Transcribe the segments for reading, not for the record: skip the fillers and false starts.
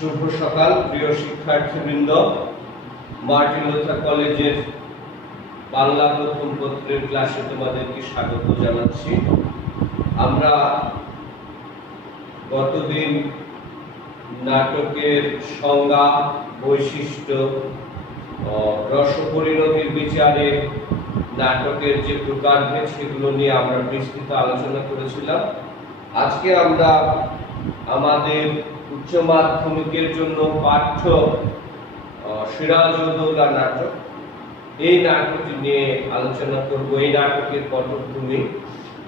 শুভ সকাল প্রিয় শিক্ষার্থীবৃন্দ। মার্টিন লুথার কলেজের বাংলা প্রথম পত্রের ক্লাসে তোমাদেরকে স্বাগত জানাচ্ছি। আমরা গতদিন নাটকের সংজ্ঞা, বৈশিষ্ট্য, রসপরিণতির বিচারে নাটকের যে প্রকারভেদ সেগুলো নিয়ে আমরা বিস্তৃত আলোচনা করেছিলাম। আজকে আমরা আমাদের উচ্চ মাধ্যমিকের জন্য পাঠ্য সিরাজউদ্দৌলা নাটক, এই নাটকটি নিয়ে আলোচনা করব। এই নাটকের পটভূমি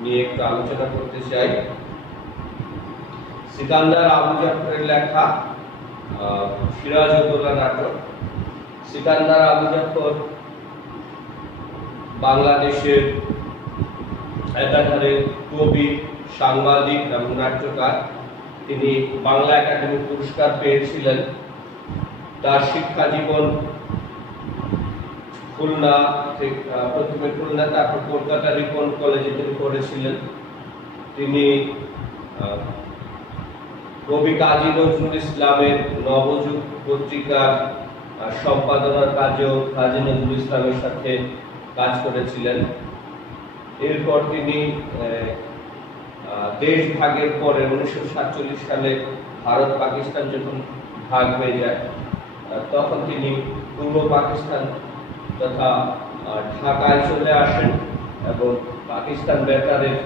নিয়ে একটু আলোচনা করতে চাই। সিকান্দার আবু জাফরের লেখা সিরাজউদ্দৌলা নাটক। সিকান্দার আবু জাফর বাংলাদেশের একাধারে কবি, সাংবাদিক এবং নাট্যকার। তিনি বাংলা একাডেমি পুরস্কার পেয়েছিলেন। তার শিক্ষা জীবন খুলনা থেকে, প্রথমে খুলনা, তারপর কলকাতা রিপন কলেজে তিনি পড়েছিলেন। তিনি কবি কাজী নজরুল ইসলামের নবযুগ পত্রিকার সম্পাদনার কাজেও কাজী নজরুল ইসলামের সাথে কাজ করেছিলেন। এরপর তিনি দেশ ভাগের পরে 1947 সালে ভারত পাকিস্তান যখন ভাগ হয়ে যায়, তখন তিনি পূর্ব পাকিস্তান তথা ঢাকায় চলে আসেন এবং পাকিস্তান বেতারের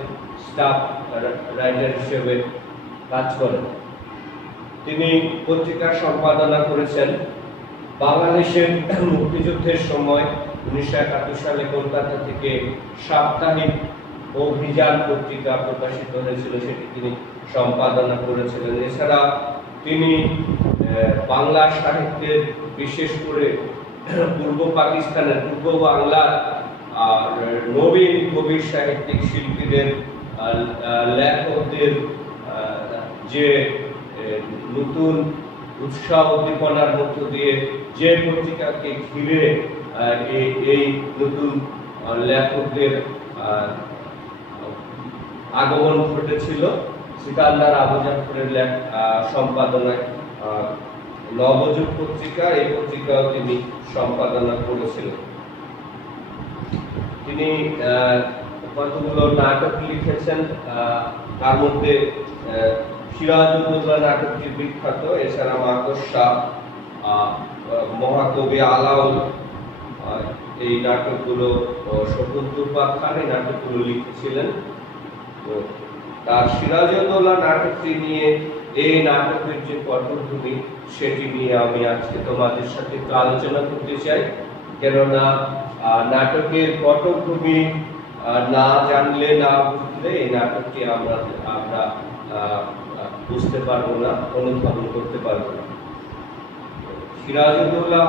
স্টাফ রাইটার হিসেবে কাজ করেন। তিনি পত্রিকার সম্পাদনা করেছেন। বাংলাদেশের মুক্তিযুদ্ধের সময় 1971 সালে কলকাতা থেকে সাপ্তাহিক অভিযান পত্রিকা প্রকাশিত হয়েছিল, সেটি তিনি সম্পাদনা করেছিলেন। এছাড়া তিনি বাংলা সাহিত্যের, বিশেষ করে পূর্ব পাকিস্তানের, পূর্ব বাংলার নবীন কবি সাহিত্যিক শিল্পীদের, লেখকদের যে নতুন উৎসাহ উদ্দীপনার মধ্য দিয়ে যে পত্রিকাকে ঘিরে এই নতুন লেখকদের আগমন ঘটেছিল, সিকান্দার আবু জাফরের সম্পাদনায় নবযুগ পত্রিকা, এই পত্রিকাও তিনি সম্পাদনা করেছিলেন। তিনি কতগুলো নাটক লিখেছেন, তার মধ্যে সিরাজউদ্দৌলা নাটকটি বিখ্যাত। এছাড়া মাকড়সা, মহাকবি আলাউল, এই নাটকগুলো শকুন্তলা খান এই নাটকগুলো লিখেছিলেন। তো তার সিরাজউদ্দৌলা নাটকটি নিয়ে, এই নাটকের যে পটভূমি সেটি নিয়ে আমি আজকে তোমাদের সাথে একটু আলোচনা করতে চাই। কেননা নাটকের পটভূমি না জানলে, না বুঝলে এই নাটকটি আমরা বুঝতে পারবো না, অনুধাবন করতে পারবো না। সিরাজউদ্দৌলা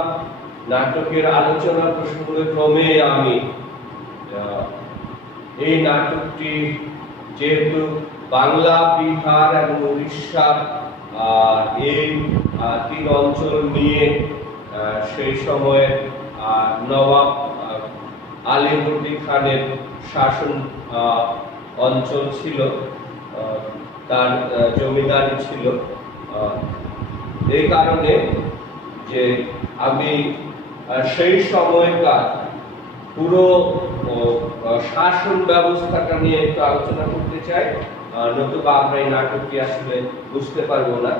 নাটকের আলোচনা প্রসঙ্গে ক্রমে আমি এই নাটকটি যেহেতু বাংলা, বিহার এবং উড়িষ্যা এই তিন অঞ্চল নিয়ে সেই সময়ে নবাব আলীবর্দী খানের শাসন অঞ্চল ছিল, তার জমিদারি ছিল, এই কারণে যে আমি সেই সময়কার পুরো শাসন ব্যবস্থাটা নিয়ে একটু আলোচনা করতে চাই, নতুবা আমরা এই নাটকটি আসলে বুঝতে পারবো না।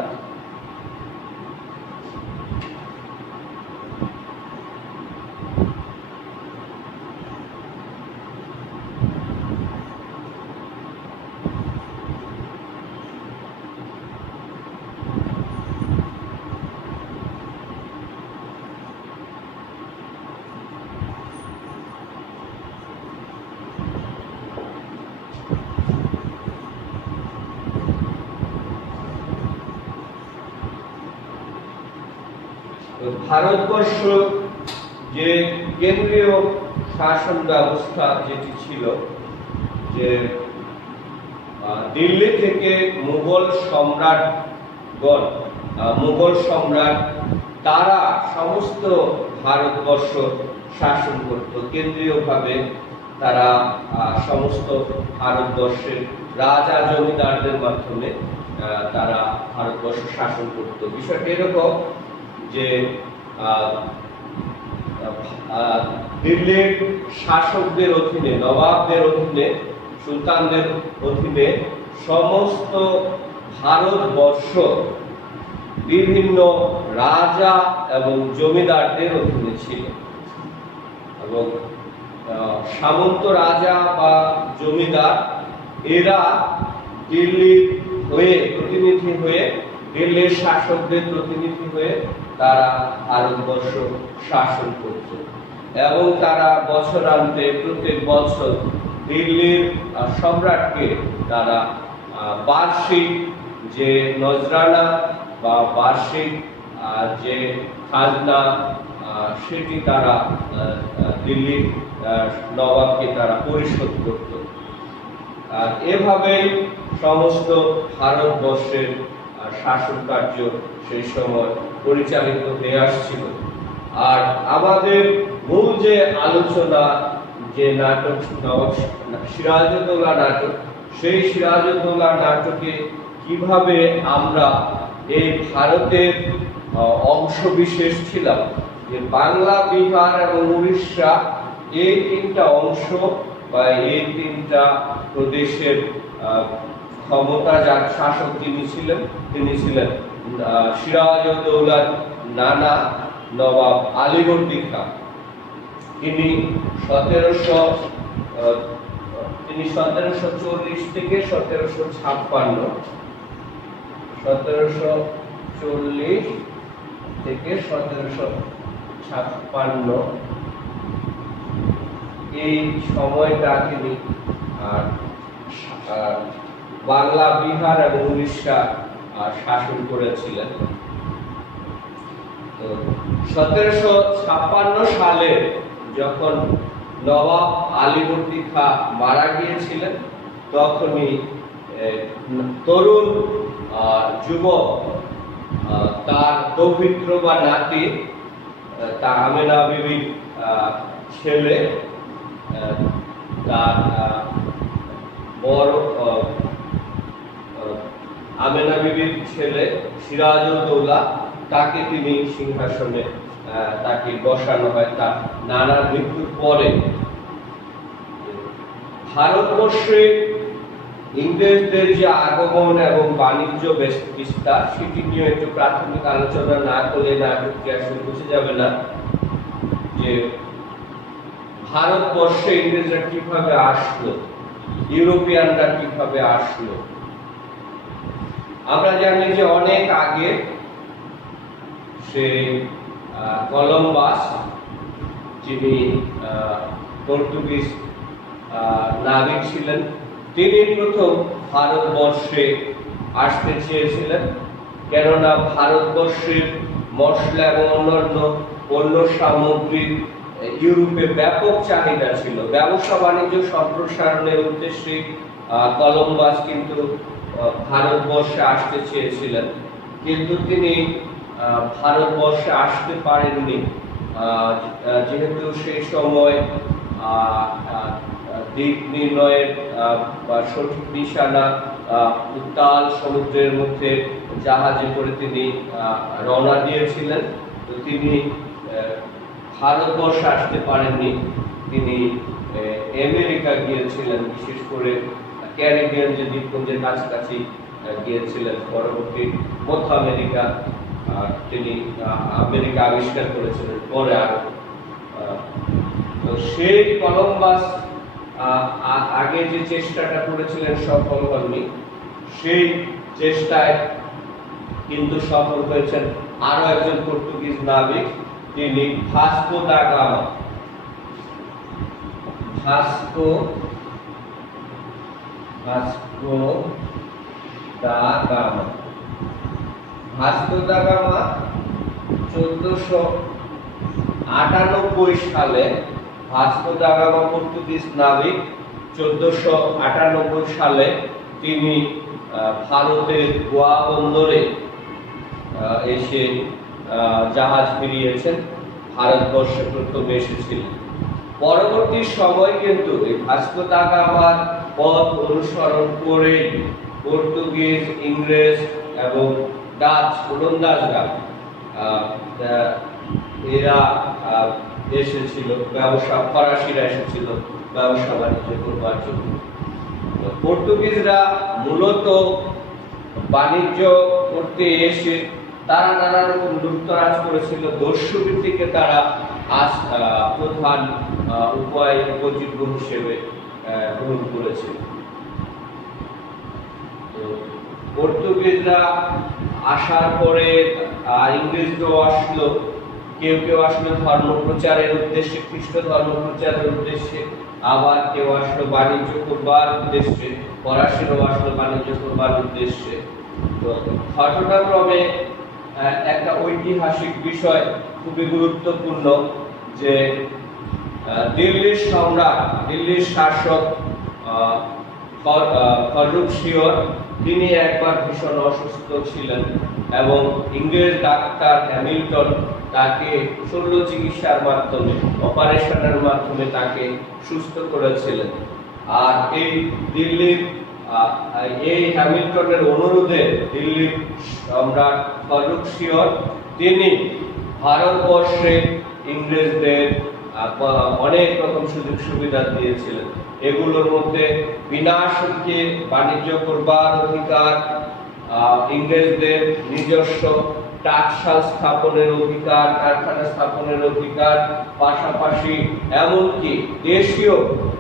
ভারতবর্ষ যে কেন্দ্রীয় শাসন ব্যবস্থা যেটি ছিল, যে দিল্লি থেকে মুঘল সম্রাট তারা সমস্ত ভারতবর্ষ শাসন করত। কেন্দ্রীয়ভাবে তারা সমস্ত ভারতবর্ষের রাজা জমিদারদের মাধ্যমে তারা ভারতবর্ষ শাসন করত। বিষয়টা এরকম যে দিল্লির শাসকদের অধীনে, নবাবদের অধীনে, সুলতানদের অধীনে সমস্ত ভারতবর্ষ বিভিন্ন রাজা এবং জমিদারদের অধীনে ছিল এবং সামন্ত রাজা বা জমিদার এরা দিল্লির হয়ে প্রতিনিধি হয়ে, দিল্লির শাসকদের প্রতিনিধি হয়ে তারা ভারতবর্ষ শাসন করত এবং তারা বছরান্তে প্রত্যেক বছর দিল্লির সম্রাটকে তারা বার্ষিক যে নজরানা বা বার্ষিক যে খাজনা সেটি তারা দিল্লির নবাবকে তারা পরিশোধ করত। আর এভাবেই সমস্ত ভারতবর্ষের শাসন কার্য সেই সময় পরিচালিত হয়ে আসছিল। আর আমাদের মূল যে আলোচনা, যে নাটক নবাব সিরাজউদ্দৌলা নাটক, সেই সিরাজউদ্দৌলা নাটকে কিভাবে আমরা এই ভারতের অংশ বিশেষ ছিলাম, যে বাংলা, বিহার এবং উড়িষ্যা এই তিনটা অংশ বা এই তিনটা প্রদেশের ক্ষমতা যার শাসক তিনি ছিলেন সিরাজউদ্দৌলার নানা নবাব আলীবর্দী খান। তিনি 1740 থেকে 1756 এই সময়টা তিনি বাংলা, বিহার এবং উড়িষ্যা শাসন করেছিলেন। তো 1756 সালে যখন নবাব আলীবর্দী খাঁ মারা গিয়েছিলেন, তখনই তরুণ যুবক তার দৌহিত্র বা নাতি, তা আমেনা বিবির ছেলে, তার বড় আমেনা বিবির ছেলে সিরাজউদ্দৌলা, তাকে তিনি সিংহাসনে তাকে বসানো হয় তার নানার মৃত্যুর পরে। ভারতবর্ষে ইংরেজদের যে আগমন এবং বাণিজ্য বিস্তার, সেটি নিয়ে একটু প্রাথমিক আলোচনা না করলে নাটকটি আসলে বুঝে যাবে না যে ভারতবর্ষে ইংরেজরা কিভাবে আসলো, ইউরোপিয়ানরা কিভাবে আসলো। আমরা জানি যে অনেক আগে সেই কলম্বাস, যিনি পর্তুগিজ নাবিক ছিলেন, তিনি প্রথম ভারতবর্ষে আসতে চেয়েছিলেন, কেননা ভারতবর্ষের মশলা এবং অন্যান্য পণ্য সামগ্রীর ইউরোপে ব্যাপক চাহিদা ছিল। ব্যবসা বাণিজ্য সম্প্রসারণের উদ্দেশ্যে কলম্বাস কিন্তু ভারতবর্ষে আসতে চেয়েছিলেন, কিন্তু তিনি ভারতবর্ষে আসতে পারেননি, যেহেতু সেই সময় দিক নির্ণয়ের বা সঠিক নিশানা উত্তাল সমুদ্রের মধ্যে জাহাজে করে তিনি রওনা দিয়েছিলেন। তো তিনি ভারতবর্ষে আসতে পারেননি, তিনি আমেরিকা গিয়েছিলেন, বিশেষ করে ক্যারিবিয়ান যে দ্বীপপুঞ্জের কাছাকাছি গিয়েছিলেন। পরবর্তী মধ্য আমেরিকা তিনি আমেরিকা আবিষ্কার করেছিলেন পরে। আরো তো সেই কলম্বাস আগে যে চেষ্টাটা করেছিলেন সফল হননি, সেই চেষ্টায় কিন্তু সফল হয়েছেন আরো একজন পর্তুগিজ নাবিক, তিনি Vasco da Gama. Vasco da Gama 1498 সালে ভাস্কো দা গামা পর্তুগিজ নাবিক 1498 সালে তিনি ভারতের গোয়া বন্দরে এসে জাহাজ ফিরিয়েছেন, ভারতবর্ষে প্রথম এসেছিলেন। পরবর্তী সময় কিন্তু এই ভাস্কো দা গামার পথ অনুসরণ করে পর্তুগিজ, ইংরেজ এবং ডাচ ওলন্দাজরা এরা এসেছিল ফরাসিরা এসেছিল ব্যবসা বাণিজ্য করবার জন্য। পর্তুগিজরা মূলত বাণিজ্য করতে এসে তারা নানা রকম লুটতরাজ করেছিল। দস্যু বৃত্তিকে তারা প্রধান উপায় উপজীব্য হিসেবে গ্রহণ করেছিল। পর্তুগিজরা আসার পরে ইংরেজরাও আসলো, কেউ কেউ আসলো ধর্ম প্রচারের উদ্দেশ্যে, খ্রিস্ট ধর্ম প্রচারের উদ্দেশ্যে, আবার কেউ আসলো বাণিজ্য করবার উদ্দেশ্যে, ফরাসিরাও আসলো বাণিজ্য করবার উদ্দেশ্যে। তো ঘটনাক্রমে একটা ঐতিহাসিক বিষয় খুবই গুরুত্বপূর্ণ যে দিল্লির সম্রাট, দিল্লির শাসক ফররুখশিয়র তিনি একবার ভীষণ অসুস্থ ছিলেন এবং ইংরেজ ডাক্তার হ্যামিল্টন তাকে শল্য চিকিৎসার মাধ্যমে, অপারেশনের মাধ্যমে তাকে সুস্থ করেছিলেন। আর এই হ্যামিল্টনের অনুরোধে দিল্লির সম্রাট ফররুখশিয়র তিনি ভারতবর্ষে ইংরেজদের অনেক রকম সুযোগ সুবিধা দিয়েছিলেন। এগুলোর মধ্যে বিনা শুল্কে বাণিজ্য করবার অধিকার, ইংরেজদের নিজস্ব টাকশাল স্থাপনের অধিকার, কারখানা স্থাপনের অধিকার, পাশাপাশি এমনকি দেশীয়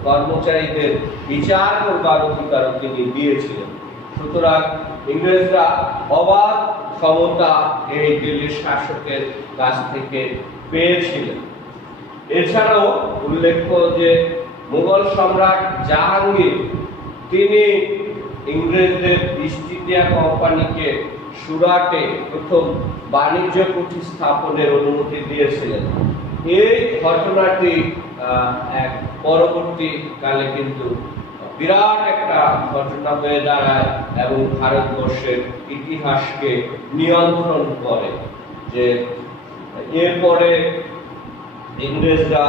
কর্মচারীদের বিচার করবার অধিকারও তিনি দিয়েছিলেন। সুতরাং ইংরেজরা অবাধ ক্ষমতা এই দিল্লির শাসকের কাছ থেকে পেয়েছিলেন। এছাড়াও উল্লেখ্য যে মুঘল সম্রাট জাহাঙ্গীর তিনি ইংরেজদের ইস্ট ইন্ডিয়া কোম্পানিকে সুরাটে প্রথম বাণিজ্য কুঠি স্থাপনের অনুমতি দিয়েছিলেন। এই ঘটনাটি এক পরবর্তীকালে কিন্তু বিরাট একটা ঘটনা হয়ে দাঁড়ায় এবং ভারতবর্ষের ইতিহাসকে নিয়ন্ত্রণ করে। যে এরপরে ইংরেজরা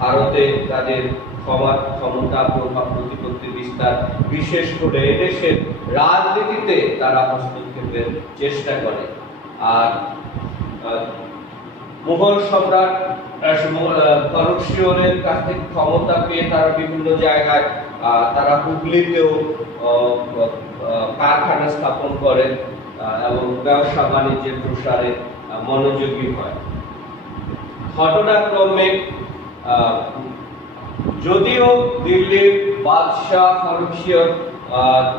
ভারতে তাদের ক্ষমতা, প্রভাব, প্রতিপত্তি বিস্তার, বিশেষ করে এদেশের রাজনীতিতে তারা হস্তক্ষেপের চেষ্টা করে। আর মুঘল সম্রাট ফররুখশিয়রের কাছ থেকে ক্ষমতা পেয়ে তারা বিভিন্ন জায়গায়, তারা হুগলিতেও কারখানা স্থাপন করে এবং ব্যবসা বাণিজ্যের প্রসারে মনোযোগী হয়। ঘটনাক্রমে যদিও দিল্লির বাদশাহ ফররুখশিয়র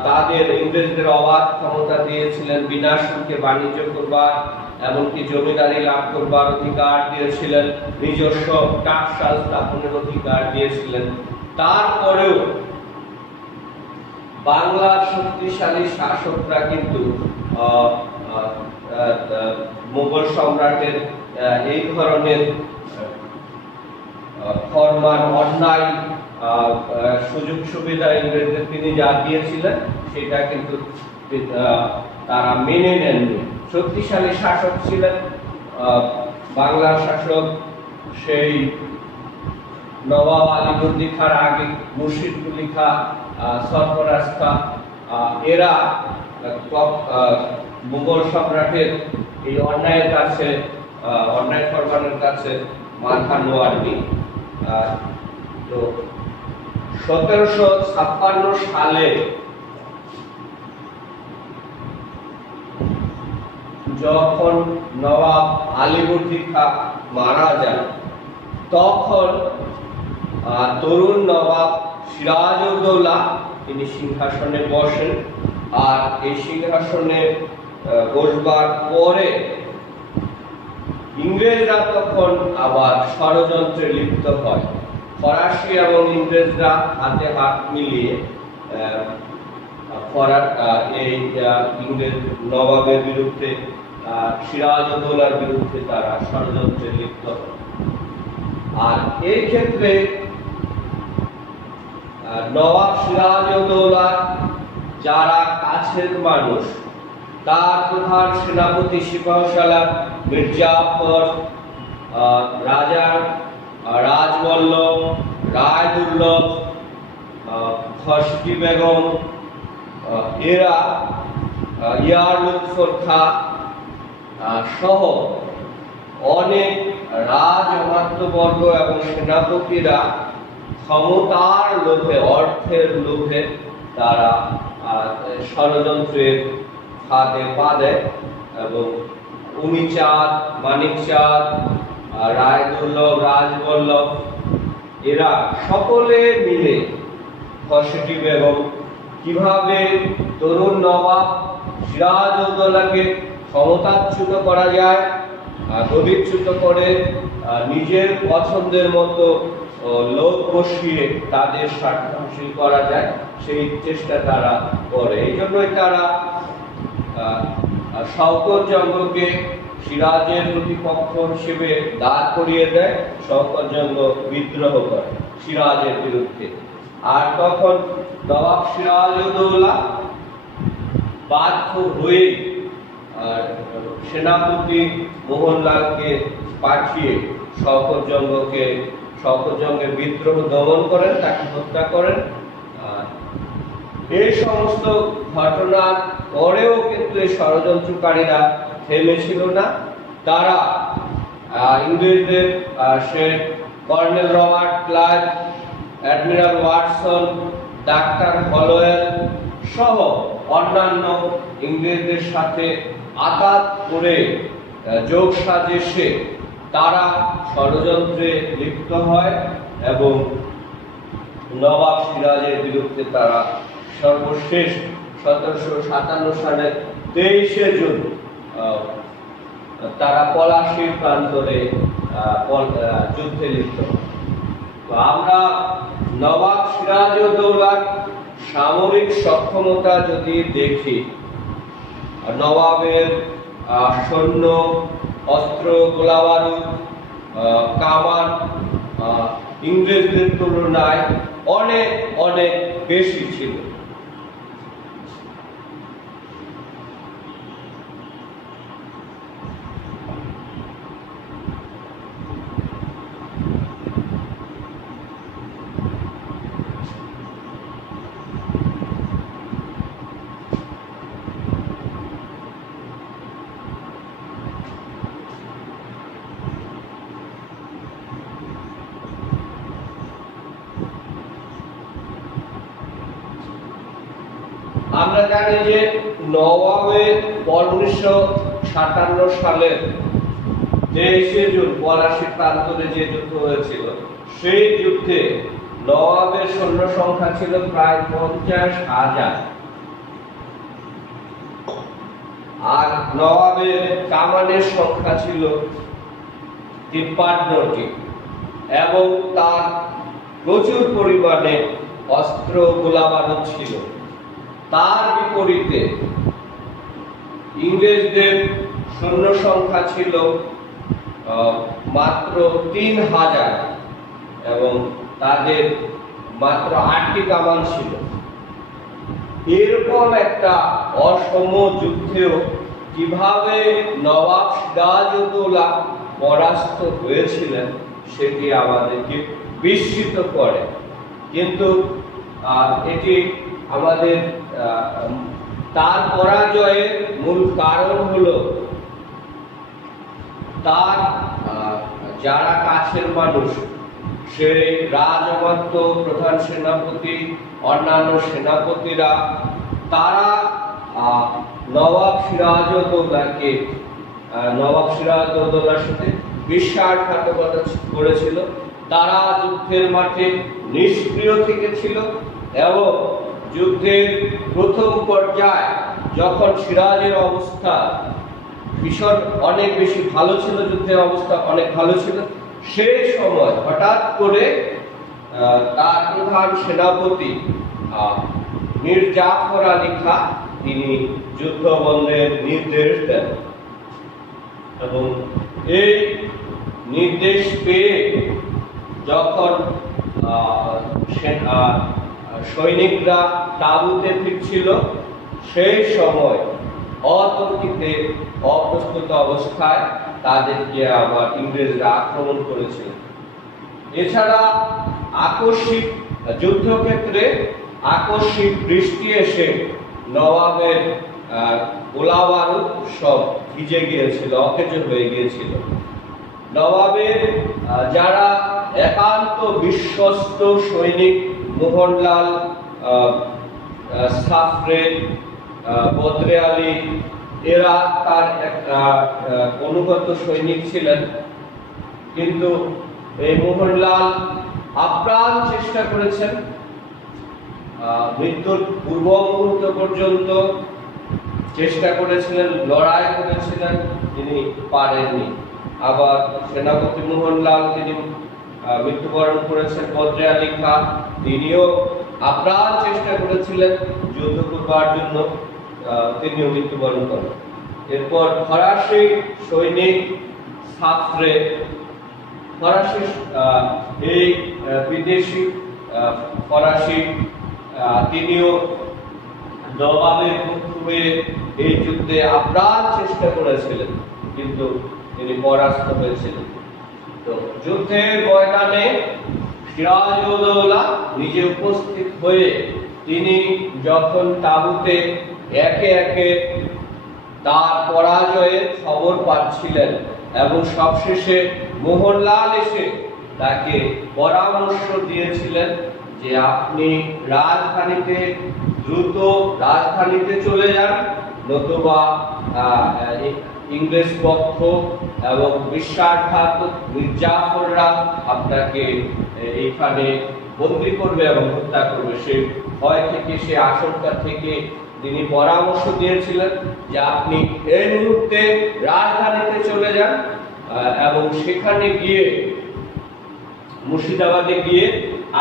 তাদের ইংরেজদের অবাধ ক্ষমতা দিয়েছিলেন, বিনা শুল্কে বাণিজ্য করবার, এমনকি জমিদারি লাভ করবার অধিকার দিয়েছিলেন, নিজস্ব টাকশাল স্থাপনের অধিকার দিয়েছিলেন, তারপরেও বাংলার শক্তিশালী শাসকরা কিন্তু মুঘল সম্রাটের এই ধরনের ফরমান, অন্যায় সুযোগ সুবিধা ইংরেজদের তিনি যা দিয়েছিলেন সেটা কিন্তু তারা মেনে নেননি। শক্তিশালী শাসক ছিলেন বাংলার শাসক, সেই নবাব আলীবর্দী খাঁর আগে মুর্শিদকুলি খাঁ, সরফরাজ খাঁ, এরা মুঘল সম্রাটের এই অন্যায়ের কাছে, অন্যায় ফরমানের কাছে মাথা নোয়াননি। তো 1756 সালে যখন নবাব আলীবর্দী খাঁ মারা যান, তখন তরুণ নবাব সিরাজউদ্দৌলা তিনি সিংহাসনে বসেন। আর এই সিংহাসনে বসবার পরে ইংরেজরা তখন আবার ষড়যন্ত্রে লিপ্ত হয়। ফরাসি এবং ইংরেজরা হাতে হাত মিলিয়ে এই ইংরেজ নবাবের বিরুদ্ধে, সিরাজউদ্দৌলার বিরুদ্ধে তারা ষড়যন্ত্রে লিপ্ত হয়। আর এই ক্ষেত্রে নবাব সিরাজউদ্দৌলা যারা কাছের মানুষ, তার প্রধান সেনাপতি সিপাহসালার মীর জাফর, রাজা রাজবল্লভ, রায়দুর্লভ, খসকি বেগম, এরা ইয়ার লুৎফর খা সহ অনেক রাজমাত্যবর্গ এবং সেনাপতিরা ক্ষমতার লোভে, অর্থের লোভে তারা ষড়যন্ত্রের ফাঁদে পা দেয় এবং উমিচাঁদ, মানিকচাঁদ, রায়দুর্লভ, রাজবল্লভ এরা সকলে মিলে খসেটি বেগম কিভাবে তরুণ নবাব সিরাজউদ্দৌলাকে ক্ষমতাচ্যুত করা যায়, গদিচ্যুত করে নিজের পছন্দের মতো লোক বসিয়ে তাদের স্বার্থ হাসিল করা যায়, সেই চেষ্টা তারা করে। এই জন্যই তারা শওকত জঙ্গকে সিরাজের প্রতিপক্ষ হিসেবে দাঁড় করিয়ে দেয়। শওকত জঙ্গ বিদ্রোহ করে সিরাজের বিরুদ্ধে। আর তখন নবাব সিরাজউদ্দৌলা বাধ্য হয়ে সেনাপতি মোহনলালকে পাঠিয়ে শওকত জঙ্গের বিদ্রোহ দমন করেন, তাকে হত্যা করেন। এই সমস্ত ঘটনার পরেও কিন্তু এই ষড়যন্ত্রকারীরা থেমেছিল না। তারা ইংরেজদের colonel Robert Clive, admiral Watson, doctor Holwell সহ অন্যান্য ইংরেজদের সাথে আঘাত করে যোগ সাজেশে তারা ষড়যন্ত্রে লিপ্ত হয় এবং নবাব সিরাজের বিরুদ্ধে তারা সর্বশেষ 1757 সালের 23শে জুন তারা পলাশীর প্রান্তরে যুদ্ধে লিপ্ত। তো আমরা নবাব সিরাজউদ্দৌলার সামরিক সক্ষমতা যদি দেখি, নবাবের সৈন্য, অস্ত্র, গোলাবারুদ, কামান ইংরেজদের তুলনায় অনেক অনেক বেশি ছিল। আমরা জানি যে নবাবের 1957 সালের 23শে জুন পলাশীর প্রান্তরে যে যুদ্ধ হয়েছিল, সেই যুদ্ধে নবাবের সৈন্য সংখ্যা ছিল প্রায় 50,000 আর নবাবের কামানের সংখ্যা ছিল 53টি এবং তার প্রচুর পরিমাণে অস্ত্র, গোলাবারুদ ছিল। তার বিপরীতে ইংরেজদের সৈন্য সংখ্যা ছিল মাত্র 3000 এবং তাদের মাত্র 8টি কামান ছিল। এরকম একটা অসম যুদ্ধেও কিভাবে নবাব সিরাজউদ্দৌলা পরাস্ত হয়েছিলেন সেটি আমাদেরকে বিস্মিত করে। কিন্তু এটি আমাদের তার পরাজয়ের মূল কারণ হলো তার যারা কাছের মানুষ, সেই রাজমাত্য, প্রধান সেনাপতি, অন্যান্য সেনাপতিরা, তারা নবাব সিরাজউদ্দৌলার সাথে বিশ্বাসঘাতকতা করেছিল। তারা যুদ্ধের মাঠে নিষ্ক্রিয় থেকেছিল এবং যুদ্ধের প্রথম পর্যায়ে যখন সিরাজের অবস্থা অনেক বেশি ভালো ছিল, যুদ্ধের অবস্থা অনেক ভালো ছিল, সেই সময় হঠাৎ করে তার প্রধান সেনাপতি মীর জাফর আলী খাঁ তিনি যুদ্ধ বন্ধের নির্দেশ দেন এবং এই নির্দেশ পেয়ে যখন সৈনিকরা তাঁবুতে ফিরছিল, সেই সময় অতর্কিতে অপ্রস্তুত অবস্থায় তাদেরকে আবার ইংরেজরা আক্রমণ করেছিল। এছাড়া আকস্মিক যুদ্ধক্ষেত্রে আকস্মিক বৃষ্টি এসে নবাবের গোলা বারুদ সব ভিজে গিয়েছিল, অকেজ হয়ে গিয়েছিল। নবাবের যারা একান্ত বিশ্বস্ত সৈনিক মোহনলাল, সাফরে, বদরে আলী, এরা তার একটা অনুগত সৈনিক ছিলেন। কিন্তু এই মোহনলাল আপ্রাণ চেষ্টা করেছেন, মৃত্যুর পূর্ব মুহূর্ত পর্যন্ত চেষ্টা করেছিলেন, লড়াই করেছিলেন, তিনি পারেননি। আবার সেনাপতি মোহনলাল তিনি মৃত্যুবরণ করেছেন। বদরে আলী খান তিনিও আপ্রাণ চেষ্টা করেছিলেন যুদ্ধ করবার জন্য, তিনিও মৃত্যুবরণ করেন। এরপর ফরাসি সৈনিক সাফরে, ফরাসি এই বিদেশি ফরাসি তিনিও নবাবের পক্ষ হয়ে এই যুদ্ধে আপ্রাণ চেষ্টা করেছিলেন, কিন্তু তিনি পরাস্ত হয়েছিলেন। তো যুদ্ধের ময়দানে সিরাজউদ্দৌলা নিজে উপস্থিত হয়ে তিনি যখন তাঁবুতে একে একে তার পরাজয়ের খবর পাচ্ছিলেন এবং সবশেষে মোহনলাল এসে তাকে পরামর্শ দিয়েছিলেন যে আপনি রাজধানীতে চলে যান, নতুবা ইংরেজ পক্ষ এবং বিশ্বাসঘাতক মির্জাফররা আপনাকে এখানে বন্দী করবে এবং হত্যা করবে। সেই ভয় থেকে, সে আশঙ্কা থেকে তিনি পরামর্শ দিয়েছিলেন যে আপনি এই মুহূর্তে রাজধানীতে চলে যান এবং সেখানে গিয়ে, মুর্শিদাবাদে গিয়ে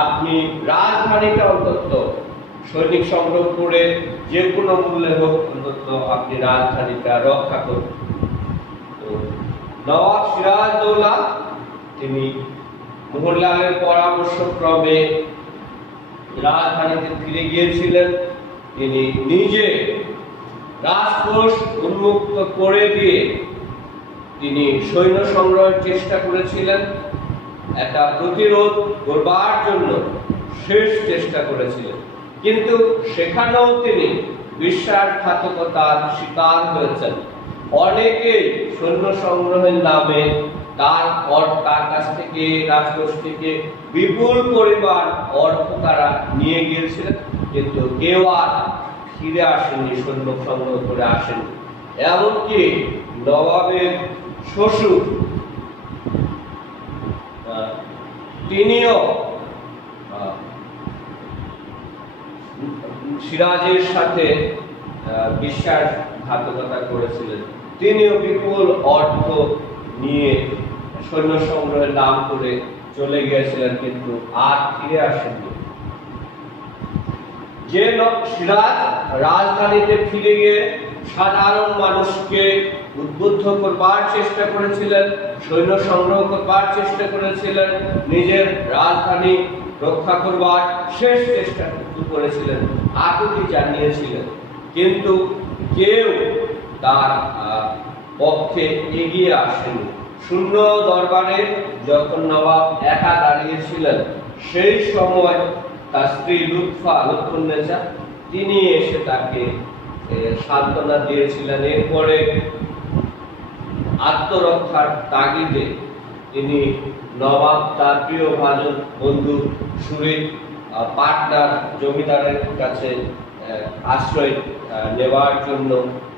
আপনি রাজধানীটা অন্তত সৈনিক সংগ্রহ করে যে কোনো মূল্যে হোক অন্তত আপনি রাজধানীটা রক্ষা করুন। তো নবাব সিরাজউদ্দৌলা তিনি মোহনলালের পরামর্শ ক্রমে রাজধানীতে ফিরে গিয়েছিলেন। তিনি নিজে রাজকোষ উন্মুক্ত করে দিয়ে তিনি সৈন্য সংগ্রহের চেষ্টা করেছিলেন, একটা প্রতিরোধ করবার জন্য শেষ চেষ্টা করেছিলেন। কিন্তু সেখানেও তিনি বিশ্বাসঘাতকতার শিকার হয়েছেন। অনেকেই সৈন্য সংগ্রহের নামে তার কাছ থেকে, রাজকোষ থেকে বিপুল পরিমাণ অর্থ তারা নিয়ে গিয়েছিলেন, কিন্তু কেউ আর ফিরে আসেনি, সৈন্য সংগ্রহ করে আসেনি। এমনকি নবাবের শ্বশুর তিনিও সিরাজের সাথে বিশ্বাসঘাতকতা করেছিলেন। তিনিও বিপুল অর্থ নিয়ে সৈন্য সংগ্রহের নাম করে চলে গিয়েছিলেন, কিন্তু আর ফিরে আসেননি। যে সিরাজ রাজধানীতে ফিরে গিয়ে সাধারণ মানুষকে উদ্বুদ্ধ করবার চেষ্টা করেছিলেন, সৈন্য সংগ্রহ করবার চেষ্টা করেছিলেন, নিজের রাজধানী রক্ষা করবার শেষ চেষ্টা করেছিলেন, আকুতি জানিয়েছিলেন, কিন্তু কেউ তার পক্ষে এগিয়ে আসেনি। শূন্য দরবারে যখন নবাব একা দাঁড়িয়েছিলেন, সেই সময় তার স্ত্রী লুৎফুন্নেছা তিনি এসে তাকে সান্ত্বনা দিয়েছিলেন। এরপরে আত্মরক্ষার তাগিদে তিনি নবাব তার প্রিয় ভাজন বন্ধু সুরিত পাটনার জমিদারের কাছে আশ্রয় নেওয়ার জন্য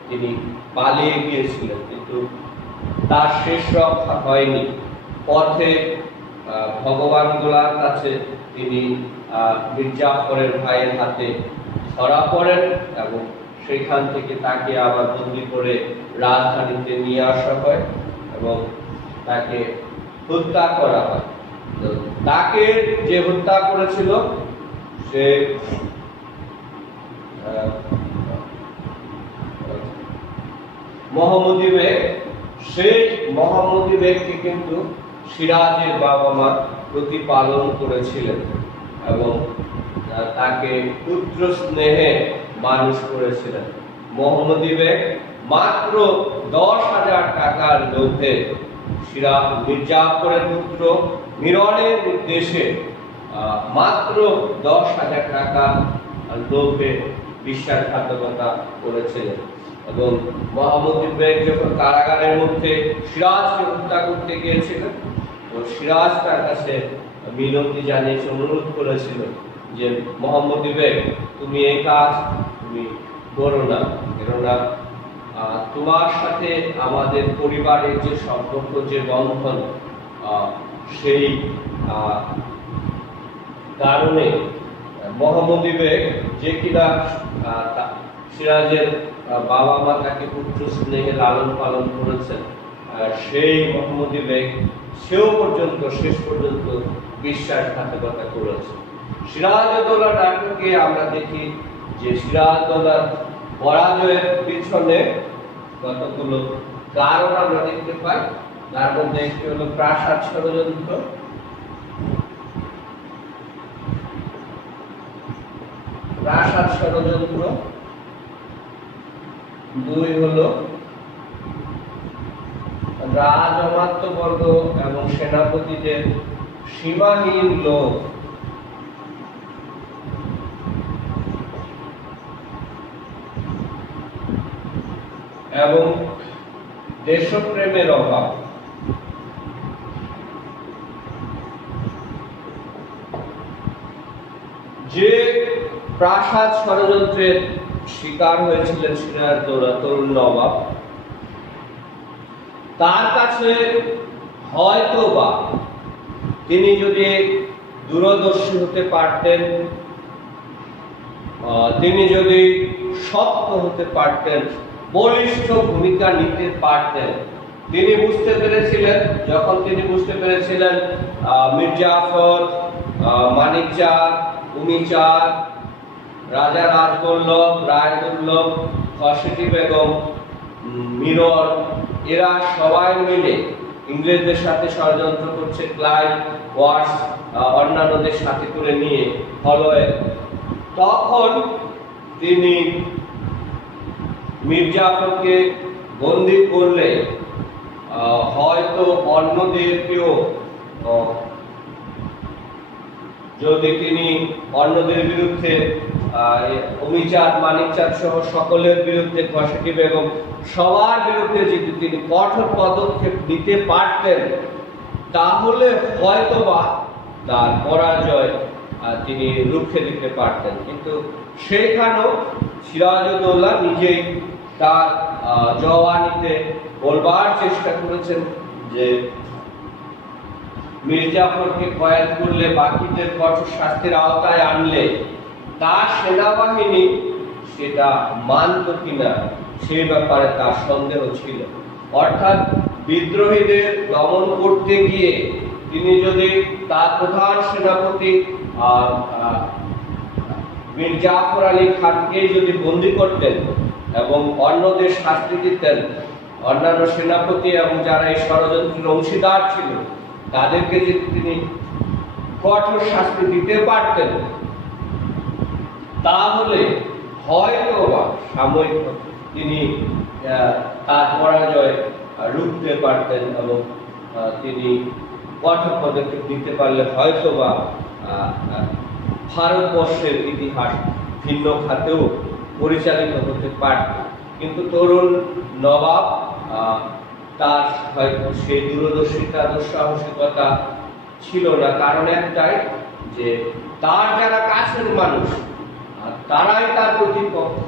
তিনি পালিয়ে গিয়েছিলেন, কিন্তু তার শেষ রক্ষা হয়নি। পথে ভগবান গোলার কাছে তিনি মির্জাফরের ভাইয়ের হাতে ধরা পড়েন এবং সেখান থেকে তাকে আবার বন্দী করে রাজধানীতে নিয়ে আসা হয় এবং তাকে হত্যা করা হয়। তাকে যে হত্যা করেছিল সে মহম্মদী বেগ। সেই মহম্মদী বেগকে কিন্তু সিরাজের বাবা মা প্রতিপালন করেছিলেন এবং তাকে পুত্র স্নেহে মানুষ করেছিলেন। মহম্মদী বেগ মাত্র 10,000 টাকার লোভে মির্জাফরের পুত্র মিরনের উদ্দেশ্যে মাত্র 10,000 টাকা লোভে বিশ্বাসঘাতকতা করেছিলেন। এবং মোহাম্মদ বেগ যখন কারাগারের মধ্যে সিরাজকে হত্যা করতে গিয়েছিলেন, তো সিরাজ তার কাছে মিনতি জানিয়েছে, অনুরোধ করেছিল যে মোহাম্মদ বেগ, তুমি এই কাজ তুমি করো না, কেননা তোমার সাথে আমাদের পরিবারের যে সম্পর্ক, যে বন্ধন, সেই কারণে মোহাম্মদ বেগ যে কিনা সিরাজের বাবা মা তাকে পুত্র স্নেহে লালন পালন করেছেন, সেই মোহাম্মদ বেগ সেও পর্যন্ত শেষ পর্যন্ত বিশ্বাসঘাতকতা করেছে। সিরাজউদ্দৌলা নাটকে আমরা দেখি যে সিরাজউদ্দৌলার পরাজয়ের পিছনে কতগুলো কারণ আমরা দেখতে পাই। তার মধ্যে একটি হলো প্রাসাদ ষড়যন্ত্র, দুই হলো রাজমাত্যবর্গ এবং সেনাপতিদের সীমাহীন লোভ, এবং দেশপ্রেমের অভাব। যে প্রাসাদ ষড়যন্ত্রের শিকার হয়েছিলেন সিরাজউদ্দৌলা তরুণ নবাব, তার কাছে হয়তো বা তিনি যদি দূরদর্শী হতে পারতেন, তিনি যদি শক্ত হতে পারতেন, বলিষ্ঠ ভূমিকা নিতে পারতেন। তিনি বুঝতে পেরেছিলেন, যখন তিনি বুঝতে পেরেছিলেন মীর জাফর, মানিক চাঁদ, উমি চাঁদ, রাজা রাজবল্লভ, রায়দুর্লভ, খসেটি বেগম, মিরর, এরা সবাই মিলে ইংরেজদের সাথে ষড়যন্ত্র করছে, ক্লাইভ, ওয়াটস অন্যান্যদের সাথে করে নিয়ে হলওয়ে, তখন তিনি মীর জাফরকে বন্দী করলে হয়তো অন্যদেরকেও, যদি তিনি অন্যদের বিরুদ্ধে উমি চাঁদ, মানিক চাঁদ সহ সকলের বিরুদ্ধে, খসেটি বেগম সবার বিরুদ্ধে যদি তিনি কঠোর পদক্ষেপ নিতে পারতেন, তাহলে হয়তোবা তার পরাজয় তিনি রুখে দিতে পারতেন। কিন্তু সেখানেও সিরাজউদ্দৌলা নিজেই তার জওয়ানিতে বলবার চেষ্টা করেছেন যে মীর জাফরকে কয়েদ করলে, বাকিদের কঠোর শাস্তির আওতায় আনলে তার সেনাবাহিনী সেটা মানত কিনা সেই ব্যাপারে তার সন্দেহ ছিল। অর্থাৎ বিদ্রোহীদের দমন করতে গিয়ে তিনি যদি তার প্রধান সেনাপতি মীর জাফর আলী খানকে যদি বন্দী করতেন এবং অন্যদের শাস্তি দিতেন, অন্যান্য সেনাপতি এবং যারা এই ষড়যন্ত্রের অংশীদার ছিল তাদেরকে যদি তিনি কঠোর শাস্তি দিতে পারতেন, তাহলে হয়তো সাময়িক তিনি তার পরাজয় রুখতে পারতেন এবং তিনি কঠোর পদক্ষেপ নিতে পারলে হয়তোবা ভারতবর্ষের ইতিহাস ভিন্ন খাতেও পরিচালিত হতে পারত। কিন্তু তরুণ নবাব তার হয়তো সেই দূরদর্শিতা, দুঃসাহসিকতা ছিল না। কারণ একটাই, যে তার যারা কাছের মানুষ তারাই তার প্রতিপক্ষ।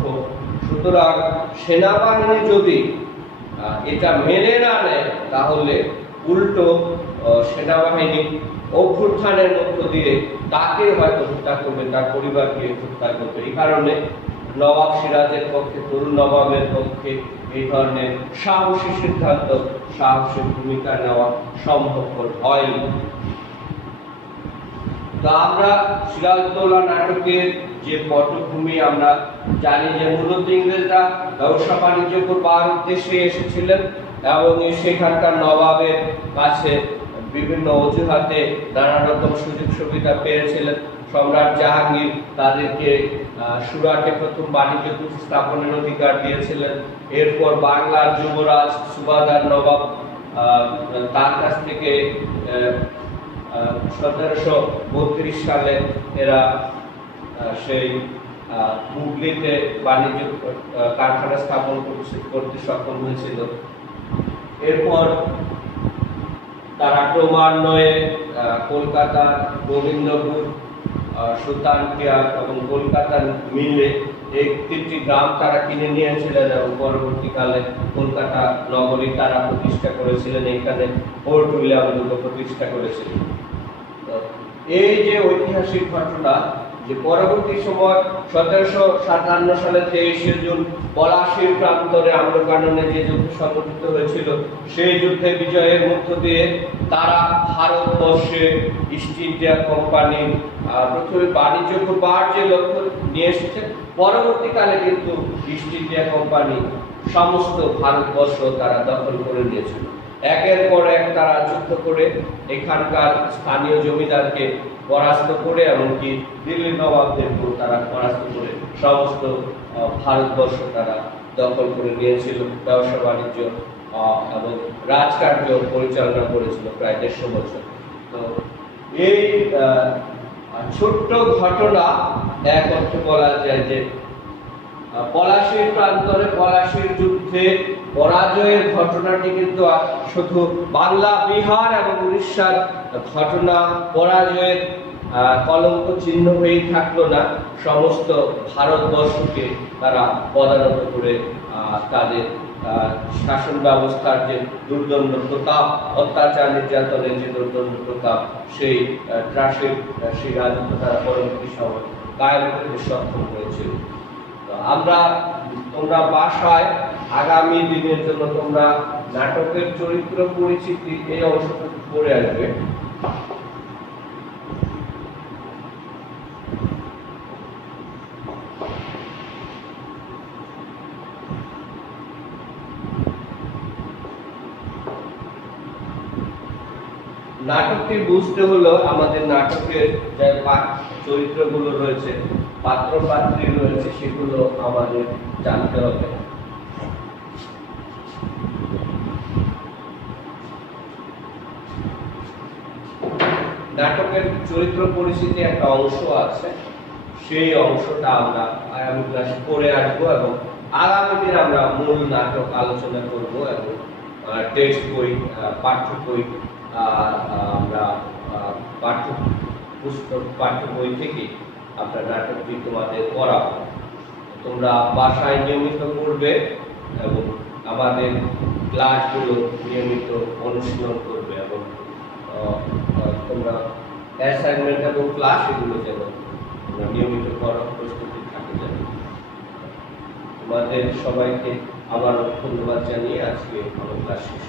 সুতরাং সেনাবাহিনী যদি এটা মেনে না নেয়, তাহলে উল্টো সেনাবাহিনী অভ্যুত্থানের মধ্য দিয়ে তাকে হয়তো হত্যা করবে, তার পরিবারকে হত্যা করবে। এই কারণে নবাব সিরাজের পক্ষে, তরুণ নবাবের পক্ষে এই ধরনের সাহসী সিদ্ধান্ত, সাহসী ভূমিকা নেওয়া সম্ভবপর হয়নি। তো আমরা সিরাজউদ্দৌলা নাটকের যে পটভূমি আমরা জানি, যে মূলত ইংরেজরা ব্যবসা বাণিজ্য করবার উদ্দেশ্যে এসেছিলেন এবং সেখানকার নবাবের কাছে বিভিন্ন অজুহাতে নানা রকম সুযোগ সুবিধা পেয়েছিলেন। সম্রাট জাহাঙ্গীর তাদেরকে সুরাটে প্রথম বাণিজ্য স্থাপনের অধিকার দিয়েছিলেন। এরপর বাংলার যুবরাজ সুবাদার নবাব তার কাছ থেকে 1732 সালে এরা সেই হুগলিতে বাণিজ্য কারখানা স্থাপন করতে সক্ষম হয়েছিল। এরপর তারা ক্রমান্বয়ে কলকাতার গোবিন্দপুর, সুতানকিয়া এবং কলকাতার মিলে এই 3টি গ্রাম তারা কিনে নিয়েছিলেন এবং পরবর্তীকালে কলকাতা নগরী তারা প্রতিষ্ঠা করেছিলেন, এখানে ফোর্ট উইলিয়াম দুর্গ প্রতিষ্ঠা করেছিলেন। এই যে ঐতিহাসিক ঘটনা, যে পরবর্তী সময় 1757 সালে 23শে জুন পলাশীর প্রান্তরে আম্রকাননে যে যুদ্ধ সংঘটিত হয়েছিল, সেই যুদ্ধে বিজয়ের মধ্য দিয়ে তারা ভারতবর্ষে ইস্ট ইন্ডিয়া কোম্পানি প্রথমে বাণিজ্য করবার যে লক্ষ্য নিয়ে এসেছে, পরবর্তীকালে কিন্তু ইস্ট ইন্ডিয়া কোম্পানি সমস্ত ভারতবর্ষ তারা দখল করে নিয়েছিল। একের পর এক তারা যুদ্ধ করে এখানকার স্থানীয় জমিদারকে পরাস্ত করে, এমনকি দিল্লির নবাবদেরকেও তারা পরাস্ত করে সমস্ত ভারতবর্ষ তারা দখল করে নিয়েছিল। ব্যবসা বাণিজ্য এবং রাজকার্য পরিচালনা করেছিল প্রায় 150 বছর। তো এই ছোট্ট ঘটনা এক অর্থে বলা যায় যে পলাশীর প্রান্তরে পলাশীর যুদ্ধে পরাজয়ের ঘটনাটি কিন্তু শুধু বাংলা, বিহার এবং উড়িষ্যার ঘটনা পরাজয়ের কলঙ্ক চিহ্ন হয়েই থাকলো না, সমস্ত ভারতবর্ষকে তারা পদানত করে তাদের শাসন ব্যবস্থার যে দুর্দণ্ড প্রতাপ, অত্যাচার নির্যাতনের যে দুর্দণ্ড প্রতাপ, সেই ত্রাসের সেই রাজত্ব তারা পরবর্তী সময় কায়েম করতে সক্ষম হয়েছিল। আমরা তোমরা বাসায় আগামী দিনের জন্য তোমরা নাটকের চরিত্র পরিচিতি এই অংশটা পড়ে আসবে। নাটকটি বুঝতে হলো আমাদের নাটকের যে চরিত্রগুলো রয়েছে, পাত্র পাত্রী রয়েছে, সেগুলো আমাদের জানতে হবে। নাটকের চরিত্র পরিচিতি একটা অংশ আছে, সেই অংশটা আমরা আগামী ক্লাসে পড়ে আসবো এবং আগামী দিন আমরা মূল নাটক আলোচনা করব এবং টেক্সট বই, পাঠ্য বই আমরা পাঠ্য বই থেকে আমরা নাটকটি তোমাদের পড়াবো। তোমরা বাসায় নিয়মিত করবে এবং আমাদের ক্লাসগুলো নিয়মিত অনুশীলন করবে এবং তোমরা অ্যাসাইনমেন্ট এবং ক্লাস এগুলো যেন তোমরা নিয়মিত করার প্রস্তুতি থাকে যেন। তোমাদের সবাইকে আবার ধন্যবাদ জানিয়ে আজকে আমার ক্লাস শেষ।